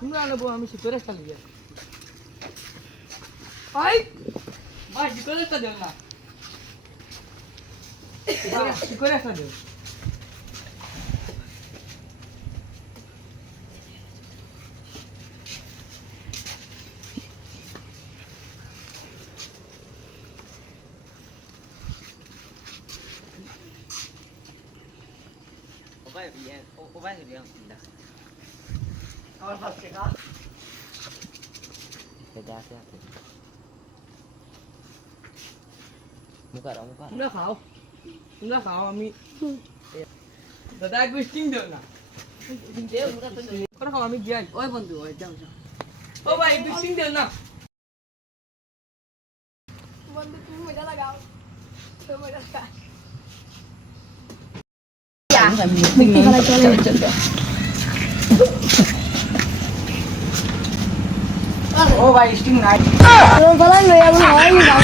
তোমরা নেবো আমি শিকরে খালি যাই ভাই ভাই শিকরে একটা দেও না শিকরে একটা দেও Obai bien, obai bien. আমার পাশে কা Beda sih aku. Muka dong, muka. তোমরা খাও আমি দাদা একটু স্টিং দেও না Dia muka tuh. করে খাও আমি যাই Oi বন্ধু, oi যাও যাও। ও ভাই একটু স্টিং দেও না বন্ধু তুমি মজা লাগাও তুমি মজা লাগাও ও ভাই স্টিং নাই বলা লই আমি হয় না